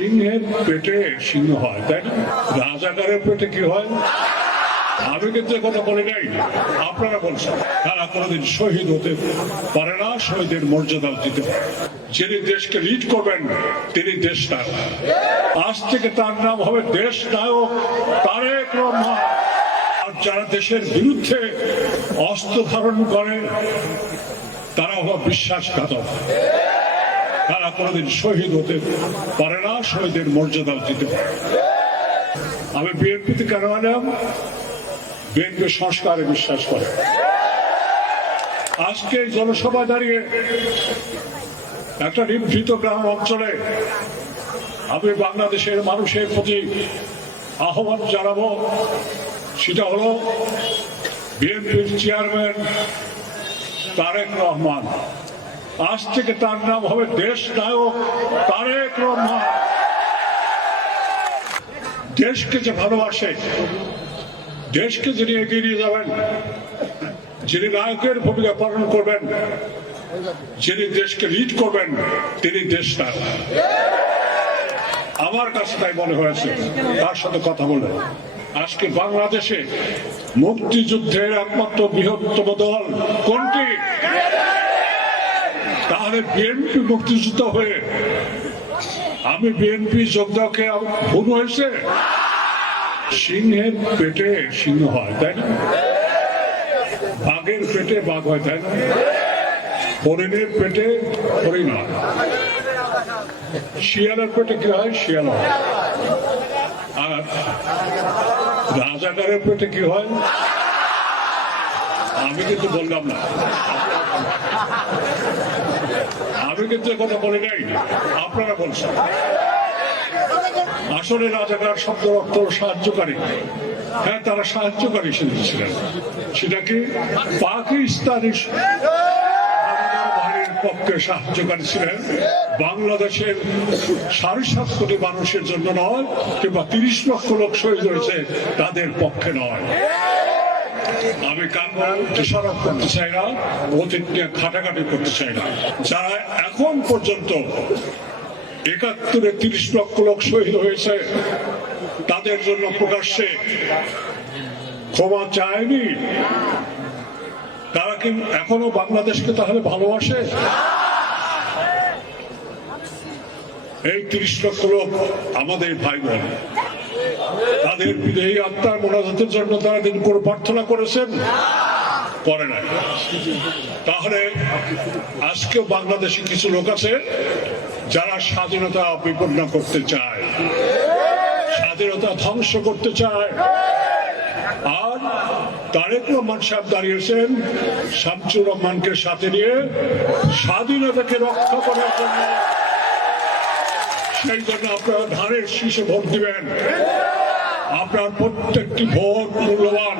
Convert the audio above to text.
সিংহের পেটে সিংহ হয়, তাই না? রাজাকারের পেটে কি হয়? আমি কিন্তু কথা বলি নাই, আপনারা বলছেন। তারা কোনোদিন শহীদ হতে পারে না, শহীদের মর্যাদা দিতে পারে। যিনি দেশকে লিড করবেন তিনি দেশ নায়ক। আজ থেকে তার নাম হবে দেশ নায়ক তারেক রহমান। আর যারা দেশের বিরুদ্ধে অস্ত্র ধারণ করে তারা হলো বিশ্বাসঘাতক। তারা কোনোদিন শহীদ হতে পারে না, শহীদের মর্যাদা দিতে পারে। আমি বিএনপিতে কেন এলাম? বিএনপি সংস্কারে বিশ্বাস করে। আজকে জনসভা দাঁড়িয়ে একটা নিভৃত গ্রাম অঞ্চলে আমি বাংলাদেশের মানুষের প্রতি আহ্বান জানাবো, সেটা হলো বিএনপির চেয়ারম্যান তারেক রহমান। আজ থেকে তার নাম হবে দেশ নায়ক তারেক রহমান। দেশকে যে ভালোবাসে, দেশকে যিনি এগিয়ে নিয়ে যাবেন, যিনি নায়কের ভূমিকা পালন করবেন, যিনি দেশকে লিড করবেন তিনি দেশ নায়ক। আমার কাছে তাই মনে হয়েছে তার সাথে কথা বলে। আজকে বাংলাদেশে মুক্তিযুদ্ধের একমাত্র বৃহত্তম দল কোনটি? তাহলে বিএনপি মুক্তিযুদ্ধ হয়ে আমি বিএনপি যোগ দেওয়াকে ভুল হয়েছে? সিংহের পেটে সিংহ হয়, তাই না? বাঘের পেটে বাঘ হয়, তাই না? হরিণের পেটে হরিণ হয়। শিয়ালের পেটে কি হয়? শিয়াল হয়। আর রাজাকারের পেটে কি হয়? আমি কিন্তু বললাম না, আমি কিন্তু কথা বলি নাই, আপনারা বলছেন। আসলে রাজাকার শব্দ অর্থ সাহায্যকারী। হ্যাঁ, তারা সাহায্যকারী ছিলেন। সেটা কি পাকিস্তানি বাহিনীর পক্ষে সাহায্যকারী ছিলেন, বাংলাদেশের 7.5 কোটি মানুষের জন্য নয়, কিংবা 30 লক্ষ লোক শহীদ হয়েছে তাদের পক্ষে নয়। আমি কারণ দোষারোপ করতে চাই না, অতীত নিয়ে ঘাটাঘাটি করতে চাই না। যারা এখন পর্যন্ত 71-এ 30 লক্ষ লোক শহীদ হয়েছে তাদের জন্য প্রকাশ্যে ক্ষমা চায়নি, তারা কি এখনো বাংলাদেশকে তাহলে ভালোবাসে? এই 30 লক্ষ লোক আমাদের ভাই বোন, তাদের বিদেহী আত্মার মোনাজাতের জন্য তারা দিন করে প্রার্থনা করেছেন? করে নাই। তাহলে আজকেও বাংলাদেশে কিছু লোক আছে যারা স্বাধীনতা বিপন্ন করতে চায়, স্বাধীনতা ধ্বংস করতে চায়। আর তারেক রহমান সাহেব দাঁড়িয়েছেন শামসুর রহমানকে সাথে নিয়ে স্বাধীনতাকে রক্ষা করার জন্য। সেই জন্য আপনারা ধানের শীষে ভোট দিবেন। আপনার প্রত্যেকটি ভোট মূল্যবান।